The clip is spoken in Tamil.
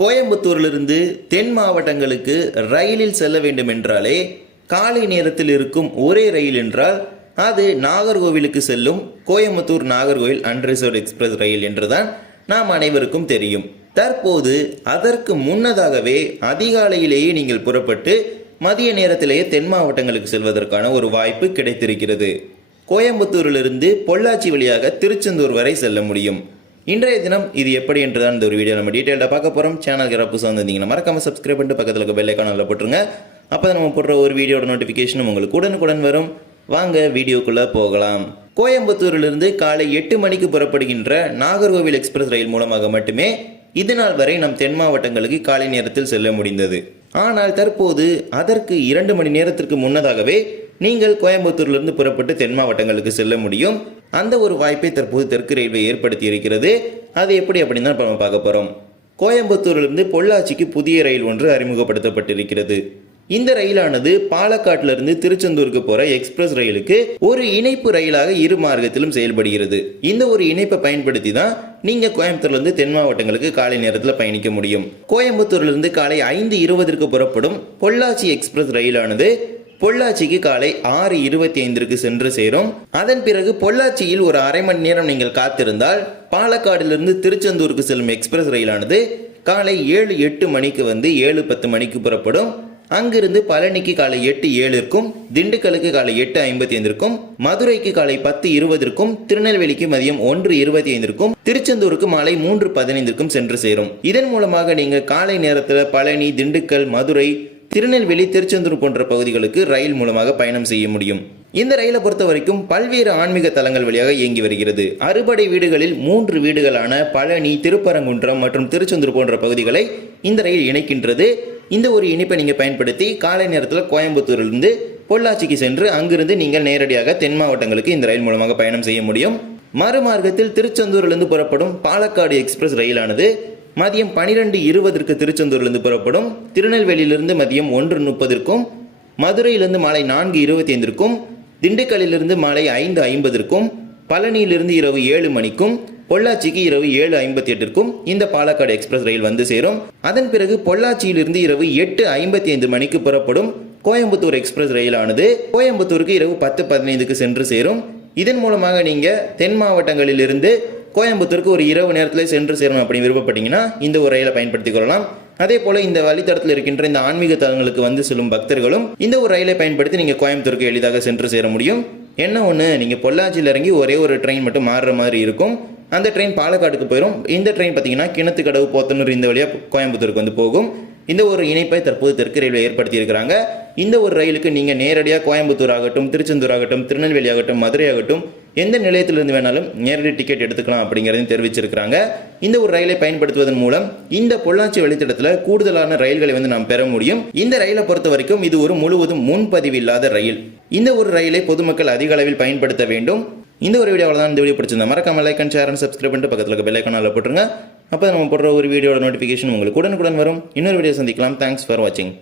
கோயம்புத்தூரிலிருந்து தென் மாவட்டங்களுக்கு ரயிலில் செல்ல வேண்டும் என்றாலே காலை நேரத்தில் இருக்கும் ஒரே ரயில் என்றால் அது நாகர்கோவிலுக்கு செல்லும் கோயம்புத்தூர் நாகர்கோவில் அன்ரிசர்வ் எக்ஸ்பிரஸ் ரயில் என்றுதான் நாம் அனைவருக்கும் தெரியும். தற்போது அதற்கு முன்னதாகவே அதிகாலையிலேயே நீங்கள் புறப்பட்டு மதிய நேரத்திலேயே தென் மாவட்டங்களுக்கு செல்வதற்கான ஒரு வாய்ப்பு கிடைத்திருக்கிறது. கோயம்புத்தூரிலிருந்து பொள்ளாச்சி வழியாக திருச்செந்தூர் வரை செல்ல முடியும். இன்றைய தினம் இது எப்படி என்றுதான் இந்த ஒரு வீடியோ நம்ம டீட்டெயிலாக பார்க்க போகிறோம் சேனலுக்கு யாராவது புதுசாக வந்திருந்தீங்கன்னா மறக்காம சப்ஸ்கிரைப் பண்ணிட்டு பக்கத்தில் இருக்க பெல் ஐக்கானில் போட்டுருங்க. அப்போ நம்ம போடுற ஒரு வீடியோட நோட்டிஃபிகேஷனும் உங்களுக்கு உடனுக்குடன் வரும். வாங்க வீடியோக்குள்ளே போகலாம். கோயம்புத்தூரிலிருந்து காலை எட்டு மணிக்கு புறப்படுகின்ற நாகர்கோவில் எக்ஸ்பிரஸ் ரயில் மூலமாக மட்டுமே இது நாள் வரை நம் தென் மாவட்டங்களுக்கு காலை நேரத்தில் செல்ல முடிந்தது. ஆனால் தற்போது அதற்கு இரண்டு மணி நேரத்திற்கு முன்னதாகவே நீங்கள் கோயம்புத்தூர்லேருந்து புறப்பட்டு தென் மாவட்டங்களுக்கு செல்ல முடியும். அந்த ஒரு வாய்ப்பை தற்போது தெற்கு ரயில்வே ஏற்படுத்தி இருக்கிறது அது எப்படி அப்படின்னு தான் நம்ம பார்க்க போகிறோம் கோயம்புத்தூரிலிருந்து பொள்ளாச்சிக்கு புதிய ரயில் ஒன்று அறிமுகப்படுத்தப்பட்டிருக்கிறது. இந்த ரயிலானது பாலக்காட்டிலிருந்து திருச்செந்தூருக்கு போற எக்ஸ்பிரஸ் ரயிலுக்கு ஒரு இணைப்பு ரயிலாக இரு மார்க்கத்திலும் செயல்படுகிறது. இந்த ஒரு இணைப்பை பயன்படுத்தி தான் நீங்க கோயம்புத்தூர்ல இருந்து தென் மாவட்டங்களுக்கு காலை நேரத்தில் பயணிக்க முடியும். கோயம்புத்தூர்ல இருந்து காலை ஐந்து இருபதற்கு புறப்படும் பொள்ளாச்சி எக்ஸ்பிரஸ் ரயிலானது பொள்ளாச்சிக்கு காலை ஆறு இருபத்தி ஐந்திற்கு சென்று சேரும். அதன் பிறகு பொள்ளாச்சியில் ஒரு அரை மணி நேரம் நீங்கள் காத்திருந்தால் பாலக்காடிலிருந்து திருச்செந்தூருக்கு செல்லும் எக்ஸ்பிரஸ் ரயிலானது காலை ஏழு எட்டு மணிக்கு வந்து ஏழு பத்து மணிக்கு புறப்படும். அங்கிருந்து பழனிக்கு காலை எட்டு ஏழிற்கும் திண்டுக்கலுக்கு காலை எட்டு ஐம்பத்தி ஐந்திற்கும் மதுரைக்கு காலை பத்து இருபதற்கும் திருநெல்வேலிக்கு மதியம் ஒன்று இருபத்தி ஐந்திற்கும் திருச்செந்தூருக்கு மாலை மூன்று பதினைந்திற்கும் சென்று சேரும். இதன் மூலமாக நீங்கள் காலை நேரத்தில் பழனி திண்டுக்கல் மதுரை திருநெல்வேலி திருச்செந்தூர் போன்ற பகுதிகளுக்கு ரயில் மூலமாக பயணம் செய்ய முடியும். இந்த ரயிலை பொறுத்த வரைக்கும் பல்வேறு ஆன்மீக தலங்கள் வழியாக இயங்கி வருகிறது. அறுபடை வீடுகளில் மூன்று வீடுகளான பழனி திருப்பரங்குன்றம் மற்றும் திருச்செந்தூர் போன்ற பகுதிகளை இந்த ரயில் இணைக்கின்றது. இந்த ஒரு இணைப்பை நீங்கள் பயன்படுத்தி காலை நேரத்தில் கோயம்புத்தூரிலிருந்து பொள்ளாச்சிக்கு சென்று அங்கிருந்து நீங்கள் நேரடியாக தென் மாவட்டங்களுக்கு இந்த ரயில் மூலமாக பயணம் செய்ய முடியும். மறுமார்க்கத்தில் திருச்செந்தூரிலிருந்து புறப்படும் பாலக்காடு எக்ஸ்பிரஸ் ரயிலானது மதியம் பனிரெண்டு இருபதற்கு திருச்செந்தூரிலிருந்து புறப்படும் திருநெல்வேலியிலிருந்து மதியம் ஒன்று முப்பதற்கும் மதுரையிலிருந்து மாலை நான்கு இருபத்தி ஐந்திற்கும் திண்டுக்கல்லிலிருந்து மாலை ஐந்து ஐம்பதற்கும் பழனியிலிருந்து இரவு ஏழு மணிக்கும் பொள்ளாச்சிக்கு இரவு ஏழு ஐம்பத்தி எட்டிற்கும் இந்த பாலக்காடு எக்ஸ்பிரஸ் ரயில் வந்து சேரும். அதன் பிறகு பொள்ளாச்சியிலிருந்து இரவு எட்டு ஐம்பத்தி ஐந்து மணிக்கு புறப்படும் கோயம்புத்தூர் எக்ஸ்பிரஸ் ரயிலானது கோயம்புத்தூருக்கு இரவு பத்து பதினைந்துக்கு சென்று சேரும். இதன் மூலமாக நீங்கள் தென் மாவட்டங்களிலிருந்து கோயம்புத்தூருக்கு ஒரு இரவு நேரத்தில் சென்று சேரணும் அப்படின்னு விருப்பப்பட்டீங்கன்னா இந்த ஒரு ரயிலை பயன்படுத்திக் கொள்ளலாம். அதே போல இந்த வழித்தடத்தில் இருக்கின்ற இந்த ஆன்மீக தலங்களுக்கு வந்து செல்லும் பக்தர்களும் இந்த ஒரு ரயிலை பயன்படுத்தி நீங்க கோயம்புத்தூருக்கு எளிதாக சென்று சேர முடியும். என்ன ஒன்று நீங்கள் பொள்ளாச்சியில் இறங்கி ஒரே ஒரு ட்ரெயின் மட்டும் மாறுற மாதிரி இருக்கும். அந்த ட்ரெயின் பாலக்காடுக்கு போயிடும் இந்த ட்ரெயின் பார்த்தீங்கன்னா கிணத்துக்கடவு போத்தனூர் இந்த வழியாக கோயம்புத்தூருக்கு வந்து போகும். இந்த ஒரு இணைப்பை தற்போது தெற்கு ரயில்வே ஏற்படுத்தி இருக்கிறாங்க இந்த ஒரு ரயிலுக்கு நீங்கள் நேரடியாக கோயம்புத்தூர் ஆகட்டும் திருச்செந்தூர் ஆகட்டும் திருநெல்வேலி ஆகட்டும் மதுரை ஆகட்டும் எந்த நிலையத்திலிருந்து வேணாலும் நேரடி டிக்கெட் எடுத்துக்கலாம் அப்படிங்கிறதையும் தெரிவிச்சிருக்கிறாங்க. இந்த ஒரு ரயிலை பயன்படுத்துவதன் மூலம் இந்த பொள்ளாச்சி வழித்தடத்தில் கூடுதலான ரயில்களை வந்து நாம் பெற முடியும். இந்த ரயிலை பொறுத்த வரைக்கும் இது ஒரு முழுவதும் முன்பதிவு இல்லாத ரயில். இந்த ஒரு ரயிலை பொதுமக்கள் அதிக அளவில் பயன்படுத்த வேண்டும். இந்த ஒரு வீடியோவில் தான் இந்த வீடியோ பிடிச்சிருந்தா மறக்காம like and share and subscribe பண்ணிட்டு பக்கத்தில் இருக்க பெல் போட்டுருங்க அப்போ நம்ம போடுற ஒரு வீடியோட நோட்டிஃபிகேஷன் உங்களுக்கு உடனுக்குடன் வரும். இன்னொரு வீடியோ சந்திக்கலாம். தேங்க்ஸ் ஃபார் வாட்சிங்